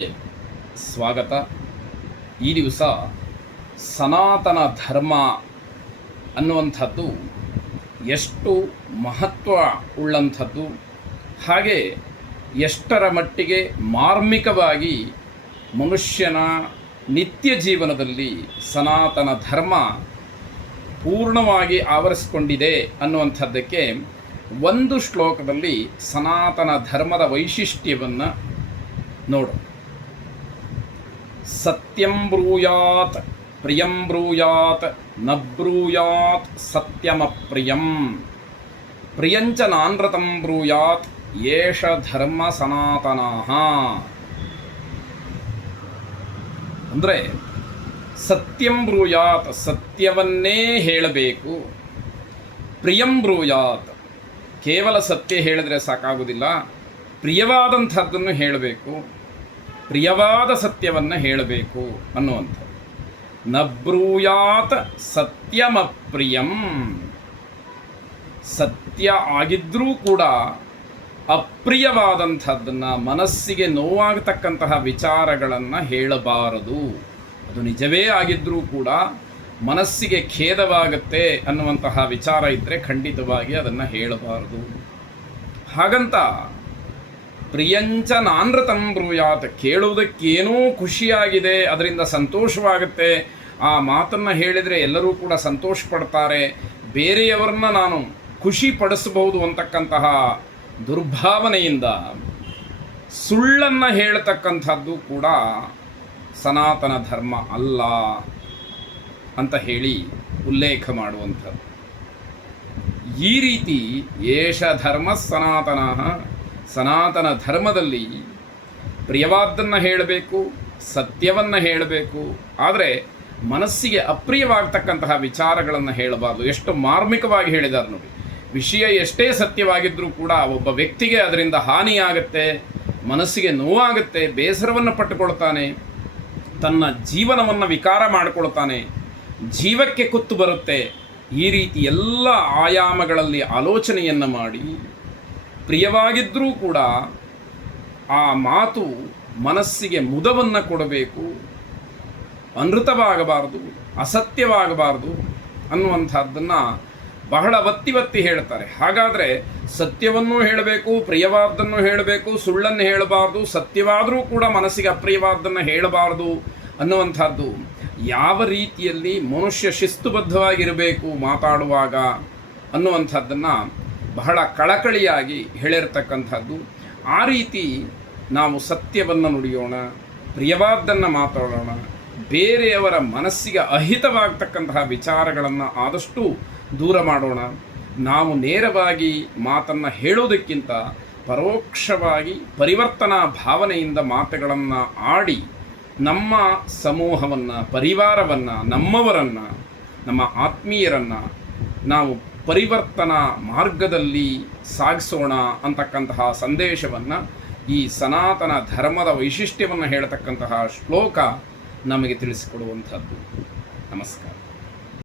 ಸ್ವಾಗತ. ಈ ದಿವಸ ಸನಾತನ ಧರ್ಮ ಅನ್ನುವಂಥದ್ದು ಎಷ್ಟು ಮಹತ್ವ ಉಳ್ಳಂಥದ್ದು, ಹಾಗೆ ಎಷ್ಟರ ಮಟ್ಟಿಗೆ ಮಾರ್ಮಿಕವಾಗಿ ಮನುಷ್ಯನ ನಿತ್ಯ ಜೀವನದಲ್ಲಿ ಸನಾತನ ಧರ್ಮ ಪೂರ್ಣವಾಗಿ ಆವರಿಸಿಕೊಂಡಿದೆ ಅನ್ನುವಂಥದ್ದಕ್ಕೆ ಒಂದು ಶ್ಲೋಕದಲ್ಲಿ ಸನಾತನ ಧರ್ಮದ ವೈಶಿಷ್ಟ್ಯವನ್ನು ನೋಡು. ಸತ್ಯಂ ಬ್ರೂಯಾತ್ ಪ್ರಿಯಂ ಬ್ರೂಯಾತ್ ನ ಬ್ರೂಯಾತ್ ಸತ್ಯಮಪ್ರಿಯಂ ಪ್ರಿಯಂಚ ನಾನೃತಂ ಬ್ರೂಯಾತ್ ಏಷ ಧರ್ಮ ಸನಾತನಃ. ಅಂದರೆ ಸತ್ಯಂ ಬ್ರೂಯಾತ್, ಸತ್ಯವನ್ನೇ ಹೇಳಬೇಕು. ಪ್ರಿಯಂ ಬ್ರೂಯಾತ್, ಕೇವಲ ಸತ್ಯ ಹೇಳಿದರೆ ಸಾಕಾಗುವುದಿಲ್ಲ, ಪ್ರಿಯವಾದಂಥದ್ದನ್ನು ಹೇಳಬೇಕು, ಪ್ರಿಯವಾದ ಸತ್ಯವನ್ನು ಹೇಳಬೇಕು ಅನ್ನುವಂಥದ್ದು. ನ ಬ್ರೂಯಾತ್ ಸತ್ಯಮಪ್ರಿಯಂ, ಸತ್ಯ ಆಗಿದ್ದರೂ ಕೂಡ ಅಪ್ರಿಯವಾದಂಥದ್ದನ್ನು, ಮನಸ್ಸಿಗೆ ನೋವಾಗತಕ್ಕಂತಹ ವಿಚಾರಗಳನ್ನು ಹೇಳಬಾರದು. ಅದು ನಿಜವೇ ಆಗಿದ್ದರೂ ಕೂಡ ಮನಸ್ಸಿಗೆ ಖೇದವಾಗುತ್ತೆ ಅನ್ನುವಂತಹ ವಿಚಾರ ಇದ್ದರೆ ಖಂಡಿತವಾಗಿ ಅದನ್ನು ಹೇಳಬಾರದು. ಹಾಗಂತ ಪ್ರಿಯಂಚ ನಾನೃತಂ ಬ್ರೂಯಾತ್, ಕೇಳುವುದಕ್ಕೇನೋ ಖುಷಿಯಾಗಿದೆ, ಅದರಿಂದ ಸಂತೋಷವಾಗುತ್ತೆ, ಆ ಮಾತನ್ನು ಹೇಳಿದರೆ ಎಲ್ಲರೂ ಕೂಡ ಸಂತೋಷ ಪಡ್ತಾರೆ, ಬೇರೆಯವರನ್ನ ನಾನು ಖುಷಿ ಪಡಿಸಬಹುದು ಅಂತಕ್ಕಂತಹ ದುರ್ಭಾವನೆಯಿಂದ ಸುಳ್ಳನ್ನು ಹೇಳ್ತಕ್ಕಂಥದ್ದು ಕೂಡ ಸನಾತನ ಧರ್ಮ ಅಲ್ಲ ಅಂತ ಹೇಳಿ ಉಲ್ಲೇಖ ಮಾಡುವಂಥದ್ದು. ಈ ರೀತಿ ಏಷ ಧರ್ಮ ಸನಾತನಃ, ಸನಾತನ ಧರ್ಮದಲ್ಲಿ ಪ್ರಿಯವಾದ್ದನ್ನು ಹೇಳಬೇಕು, ಸತ್ಯವನ್ನು ಹೇಳಬೇಕು, ಆದರೆ ಮನಸ್ಸಿಗೆ ಅಪ್ರಿಯವಾಗತಕ್ಕಂತಹ ವಿಚಾರಗಳನ್ನು ಹೇಳಬಾರ್ದು. ಎಷ್ಟು ಮಾರ್ಮಿಕವಾಗಿ ಹೇಳಿದ್ದಾರೆ ನೋಡಿ. ವಿಷಯ ಎಷ್ಟೇ ಸತ್ಯವಾಗಿದ್ದರೂ ಕೂಡ ಒಬ್ಬ ವ್ಯಕ್ತಿಗೆ ಅದರಿಂದ ಹಾನಿಯಾಗುತ್ತೆ, ಮನಸ್ಸಿಗೆ ನೋವಾಗುತ್ತೆ, ಬೇಸರವನ್ನು ಪಟ್ಟುಕೊಳ್ತಾನೆ, ತನ್ನ ಜೀವನವನ್ನು ವಿಕಾರ ಮಾಡಿಕೊಳ್ತಾನೆ, ಜೀವಕ್ಕೆ ಕುತ್ತು ಬರುತ್ತೆ. ಈ ರೀತಿ ಎಲ್ಲ ಆಯಾಮಗಳಲ್ಲಿ ಆಲೋಚನೆಯನ್ನು ಮಾಡಿ ಪ್ರಿಯವಾಗಿದ್ದರೂ ಕೂಡ ಆ ಮಾತು ಮನಸ್ಸಿಗೆ ಮುದವನ್ನು ಕೊಡಬೇಕು, ಅನೃತವಾಗಬಾರದು, ಅಸತ್ಯವಾಗಬಾರದು ಅನ್ನುವಂಥದ್ದನ್ನು ಬಹಳ ಒತ್ತಿ ಹೇಳ್ತಾರೆ. ಹಾಗಾದರೆ ಸತ್ಯವನ್ನೂ ಹೇಳಬೇಕು, ಪ್ರಿಯವಾದ್ದನ್ನು ಹೇಳಬೇಕು, ಸುಳ್ಳನ್ನು ಹೇಳಬಾರ್ದು, ಸತ್ಯವಾದರೂ ಕೂಡ ಮನಸ್ಸಿಗೆ ಅಪ್ರಿಯವಾದ್ದನ್ನು ಹೇಳಬಾರ್ದು ಅನ್ನುವಂಥದ್ದು ಯಾವ ರೀತಿಯಲ್ಲಿ ಮನುಷ್ಯ ಶಿಸ್ತುಬದ್ಧವಾಗಿರಬೇಕು ಮಾತಾಡುವಾಗ ಅನ್ನುವಂಥದ್ದನ್ನು ಬಹಳ ಕಳಕಳಿಯಾಗಿ ಹೇಳಿರ್ತಕ್ಕಂಥದ್ದು. ಆ ರೀತಿ ನಾವು ಸತ್ಯವನ್ನು ನುಡಿಯೋಣ, ಪ್ರಿಯವಾದ್ದನ್ನು ಮಾತಾಡೋಣ, ಬೇರೆಯವರ ಮನಸ್ಸಿಗೆ ಅಹಿತವಾಗತಕ್ಕಂತಹ ವಿಚಾರಗಳನ್ನು ಆದಷ್ಟು ದೂರ ಮಾಡೋಣ. ನಾವು ನೇರವಾಗಿ ಮಾತನ್ನು ಹೇಳೋದಕ್ಕಿಂತ ಪರೋಕ್ಷವಾಗಿ ಪರಿವರ್ತನಾ ಭಾವನೆಯಿಂದ ಮಾತುಗಳನ್ನು ಆಡಿ ನಮ್ಮ ಸಮೂಹವನ್ನು, ಪರಿವಾರವನ್ನು, ನಮ್ಮವರನ್ನು, ನಮ್ಮ ಆತ್ಮೀಯರನ್ನು ನಾವು ಪರಿವರ್ತನಾ ಮಾರ್ಗದಲ್ಲಿ ಸಾಗಿಸೋಣ ಅಂತಕ್ಕಂತಹ ಸಂದೇಶವನ್ನು ಈ ಸನಾತನ ಧರ್ಮದ ವೈಶಿಷ್ಟ್ಯವನ್ನು ಹೇಳತಕ್ಕಂತಹ ಶ್ಲೋಕ ನಮಗೆ ತಿಳಿಸಿಕೊಡುವಂಥದ್ದು. ನಮಸ್ಕಾರ.